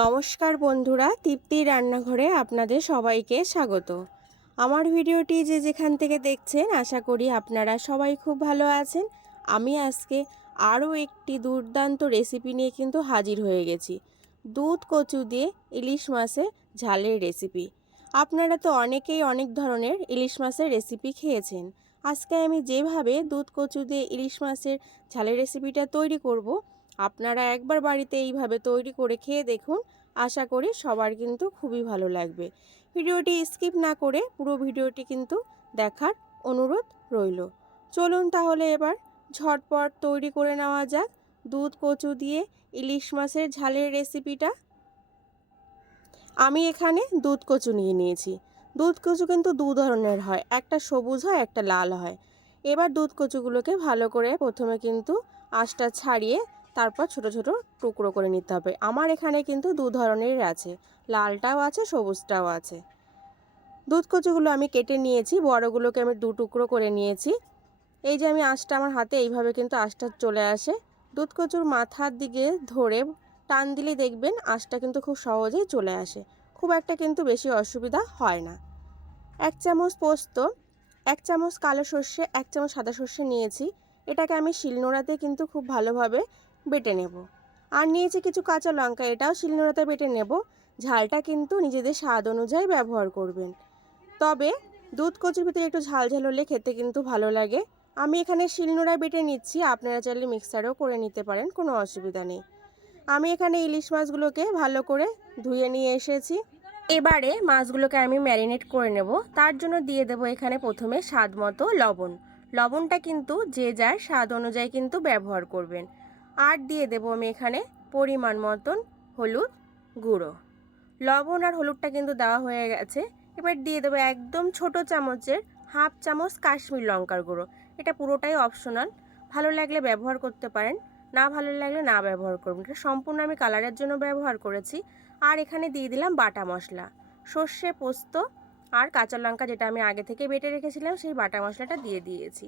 নমস্কার বন্ধুরা, তৃপ্তির রান্নাঘরে আপনাদের সবাইকে স্বাগত। আমার ভিডিওটি যে যেখান থেকে দেখছেন আশা করি আপনারা সবাই খুব ভালো আছেন। আমি আজকে আরও একটি দুর্দান্ত রেসিপি নিয়ে কিন্তু হাজির হয়ে গেছি। দুধ কচু দিয়ে ইলিশ মাছের ঝালের রেসিপি। আপনারা তো অনেকেই অনেক ধরনের ইলিশ মাছের রেসিপি খেয়েছেন। আজকে আমি যেভাবে দুধ কচু দিয়ে ইলিশ মাছের ঝালের রেসিপিটা তৈরি করব, আপনারা একবার বাড়িতে এইভাবে তৈরি করে খেয়ে দেখুন। আশা করি সবার কিন্তু খুবই ভালো লাগবে। ভিডিওটি স্কিপ না করে পুরো ভিডিওটি কিন্তু দেখার অনুরোধ রইল। চলুন তাহলে এবার ঝটপট তৈরি করে নেওয়া যাক দুধ কচু দিয়ে ইলিশ মাছের ঝালের রেসিপিটা। আমি এখানে দুধ কচু নিয়ে নিয়েছি। দুধ কচু কিন্তু দু ধরনের হয়, একটা সবুজ হয়, একটা লাল হয়। এবার দুধ কচুগুলোকে ভালো করে প্রথমে কিন্তু আঁশটা ছাড়িয়ে তারপর ছোট ছোট টুকরো করে নিতে হবে। আমার এখানে কিন্তু দু ধরনের আছে, লালটাও আছে সবুজটাও আছে। দুধ কচুগুলো আমি কেটে নিয়েছি, বড়গুলোকে আমি দু টুকরো করে নিয়েছি। এই যে আমি আঁশটা আমার হাতে এইভাবে কিন্তু আঁশটা চলে আসে। দুধ কচুর মাথার দিকে ধরে টান দিলে দেখবেন আঁশটা কিন্তু খুব সহজেই চলে আসে, খুব একটা কিন্তু বেশি অসুবিধা হয় না। 1 চামচ পোস্ত, 1 চামচ কালো সর্ষে, 1 চামচ সাদা সর্ষে নিয়েছি। এটাকে আমি শিলনোড়াতে কিন্তু খুব ভালোভাবে বেটে নেব। আর নিয়েছি কিছু কাঁচা লঙ্কা, এটাও শিলনোড়াতে বেটে নেব। ঝালটা কিন্তু নিজেদের স্বাদ অনুযায়ী ব্যবহার করবেন, তবে দুধ কচুর ভিতরে একটু ঝাল ঝাল হলে খেতে কিন্তু ভালো লাগে। আমি এখানে শিলনোড়ায় বেটে নিচ্ছি, আপনারা চাইলে মিক্সারেও করে নিতে পারেন, কোনো অসুবিধা নেই। আমি এখানে ইলিশ মাছগুলোকে ভালো করে ধুয়ে নিয়ে এসেছি। এবারে মাছগুলোকে আমি ম্যারিনেট করে নেব। তার জন্য দিয়ে দেব এখানে প্রথমে স্বাদ মতো লবণ। লবণটা কিন্তু যে যার স্বাদ অনুযায়ী কিন্তু ব্যবহার করবেন। আর দিয়ে দেব আমি এখানে পরিমাণ মতন হলুদ গুঁড়ো। লবণ আর হলুদটা কিন্তু দেওয়া হয়ে গেছে। এবার দিয়ে দেবো একদম ছোট চামচের হাফ চামচ কাশ্মীর লঙ্কার গুঁড়ো। এটা পুরোটাই অপশনাল, ভালো লাগলে ব্যবহার করতে পারেন, না ভালো লাগলে না ব্যবহার করবেন। এটা সম্পূর্ণ আমি কালারের জন্য ব্যবহার করেছি। আর এখানে দিয়ে দিলাম বাটা মশলা, সর্ষে, পোস্ত আর কাঁচা লঙ্কা, যেটা আমি আগে থেকে বেটে রেখেছিলাম, সেই বাটা মশলাটা দিয়ে দিয়েছি।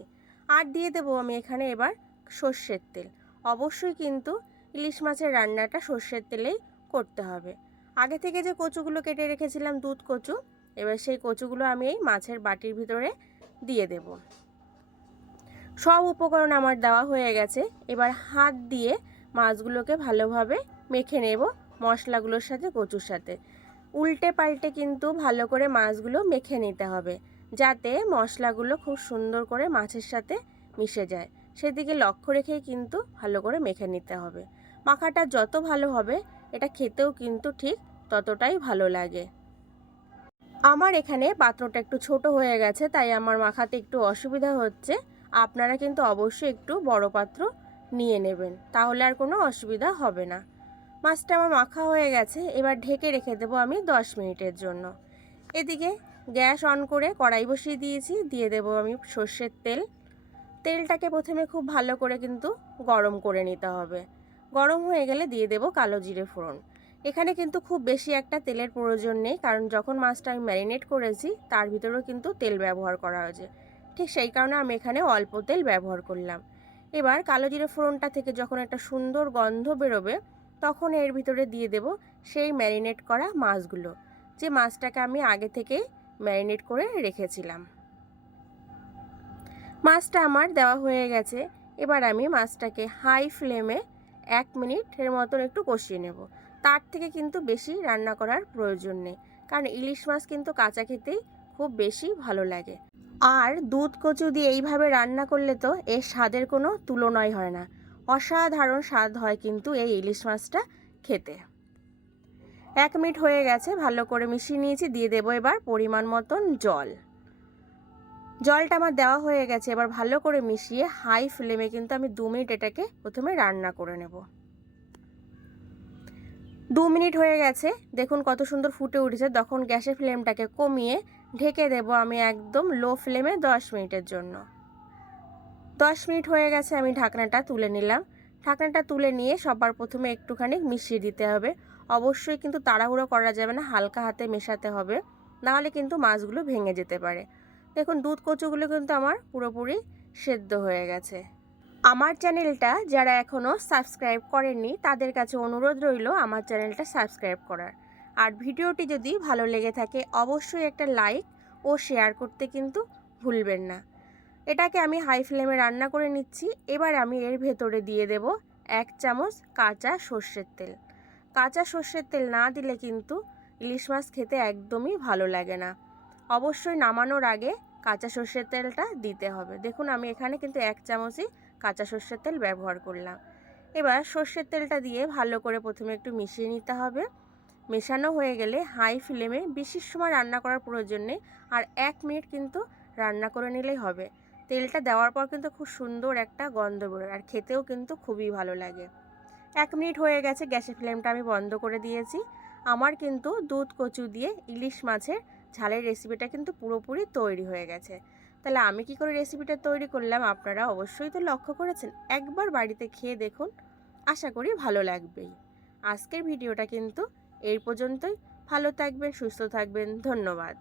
আর দিয়ে দেবো আমি এখানে এবার সর্ষের তেল। অবশ্যই কিন্তু ইলিশ মাছের রান্নাটা সর্ষের তেলেই করতে হবে। আগে থেকে যে কচুগুলো কেটে রেখেছিলাম দুধ কচু, এবার সেই কচুগুলো আমি এই মাছের বাটির ভিতরে দিয়ে দেব। সব উপকরণ আমার দেওয়া হয়ে গেছে। এবার হাত দিয়ে মাছগুলোকে ভালোভাবে মেখে নেব মশলাগুলোর সাথে, কচুর সাথে। উল্টে পাল্টে কিন্তু ভালো করে মাছগুলো মেখে নিতে হবে, যাতে মশলাগুলো খুব সুন্দর করে মাছের সাথে মিশে যায়, সেদিকে লক্ষ্য রেখেই কিন্তু ভালো করে মেখে নিতে হবে। মাখাটা যত ভালো হবে এটা খেতেও কিন্তু ঠিক ততটাই ভালো লাগে। আমার এখানে পাত্রটা একটু ছোট হয়ে গেছে, তাই আমার মাখাতে একটু অসুবিধা হচ্ছে। আপনারা কিন্তু অবশ্যই একটু বড় পাত্র নিয়ে নেবেন, তাহলে আর কোনো অসুবিধা হবে না। মাছটা আমার মাখা হয়ে গেছে। এবার ঢেকে রেখে দেবো আমি 10 মিনিটের জন্য। এদিকে গ্যাস অন করে কড়াই বসিয়ে দিয়েছি, দিয়ে দেবো আমি সর্ষের তেল। তেলটাকে প্রথমে খুব ভালো করে কিন্তু গরম করে নিতে হবে। গরম হয়ে গেলে দিয়ে দেবো কালো জিরে ফোড়ন। এখানে কিন্তু খুব বেশি একটা তেলের প্রয়োজন নেই, কারণ যখন মাছটা আমি ম্যারিনেট করেছি তার ভিতরেও কিন্তু তেল ব্যবহার করা হয়েছে, ঠিক সেই কারণে আমি এখানে অল্প তেল ব্যবহার করলাম। এবার কালো জিরে ফোড়নটা থেকে যখন একটা সুন্দর গন্ধ বেরোবে, তখন এর ভিতরে দিয়ে দেব সেই ম্যারিনেট করা মাছগুলো, যে মাছটাকে আমি আগে থেকে ম্যারিনেট করে রেখেছিলাম। মাছটা আমার দেওয়া হয়ে গেছে। এবার আমি মাছটাকে হাই ফ্লেমে 1 মিনিটের মতন একটু কষিয়ে নেব। তার থেকে কিন্তু বেশি রান্না করার প্রয়োজন নেই, কারণ ইলিশ মাছ কিন্তু কাঁচা খেতেই খুব বেশি ভালো লাগে। আর দুধ কচু দিয়ে এইভাবে রান্না করলে তো এর স্বাদের কোনো তুলনাই হয় না। অসাধারণ স্বাদ হয় কিন্তু এই ইলিশ মাছটা খেতে। 1 মিনিট হয়ে গেছে, ভালো করে মিশিয়ে নিয়েছি। দিয়ে দেবো এবার পরিমাণ মতন জল। জলটা আমার দেওয়া হয়ে গেছে। এবার ভালো করে মিশিয়ে হাই ফ্লেমে কিন্তু আমি 2 মিনিট এটাকে প্রথমে রান্না করে নেব। 2 মিনিট হয়ে গেছে, দেখুন কত সুন্দর ফুটে উঠেছে। তখন গ্যাসের ফ্লেমটাকে কমিয়ে ঢেকে দেব আমি একদম লো ফ্লেমে 10 মিনিটের জন্য। 10 মিনিট হয়ে গেছে, আমি ঢাকনাটা তুলে নিলাম। ঢাকনাটা তুলে নিয়ে সবার প্রথমে একটুখানি মিশিয়ে দিতে হবে। অবশ্যই কিন্তু তাড়াহুড়ো করা যাবে না, হালকা হাতে মেশাতে হবে, নাহলে কিন্তু মাছগুলো ভেঙে যেতে পারে। দেখুন দুধ কচুগুলো কিন্তু আমার পুরোপুরি সেদ্ধ হয়ে গেছে। আমার চ্যানেলটা যারা এখনও সাবস্ক্রাইব করেননি তাদের কাছে অনুরোধ রইল আমার চ্যানেলটা সাবস্ক্রাইব করার। আর ভিডিওটি যদি ভালো লেগে থাকে অবশ্যই একটা লাইক ও শেয়ার করতে কিন্তু ভুলবেন না। এটাকে আমি হাই ফ্লেমে রান্না করে নিচ্ছি। এবার আমি এর ভেতরে দিয়ে দেব 1 চামচ কাঁচা সর্ষের তেল। কাঁচা সর্ষের তেল না দিলে কিন্তু ইলিশ মাছ খেতে একদমই ভালো লাগে না। অবশ্যই নামানোর আগে কাঁচা সর্ষের তেলটা দিতে হবে। দেখুন আমি এখানে কিন্তু 1 চামচই কাঁচা সর্ষের তেল ব্যবহার করলাম। এবার সর্ষের তেলটা দিয়ে ভালো করে প্রথমে একটু মিশিয়ে নিতে হবে। মেশানো হয়ে গেলে হাই ফ্লেমে বেশি সময় রান্না করার প্রয়োজন নেই, আর 1 মিনিট কিন্তু রান্না করে নিলেই হবে। তেলটা দেওয়ার পর কিন্তু খুব সুন্দর একটা গন্ধ বেরোয়, আর খেতেও কিন্তু খুবই ভালো লাগে। 1 মিনিট হয়ে গেছে, গ্যাসের ফ্লেমটা আমি বন্ধ করে দিয়েছি। আমার কিন্তু দুধ কচু দিয়ে ইলিশ মাছের ঝালের রেসিপিটা কিন্তু পুরোপুরি তৈরি হয়ে গেছে। তাহলে আমি কি করে রেসিপিটা তৈরি করলাম আপনারা অবশ্যই তো লক্ষ্য করেছেন। একবার বাড়িতে খেয়ে দেখুন, আশা করি ভালো লাগবেই। আজকের ভিডিওটা কিন্তু এই পর্যন্তই। ভালো থাকবেন, সুস্থ থাকবেন, ধন্যবাদ।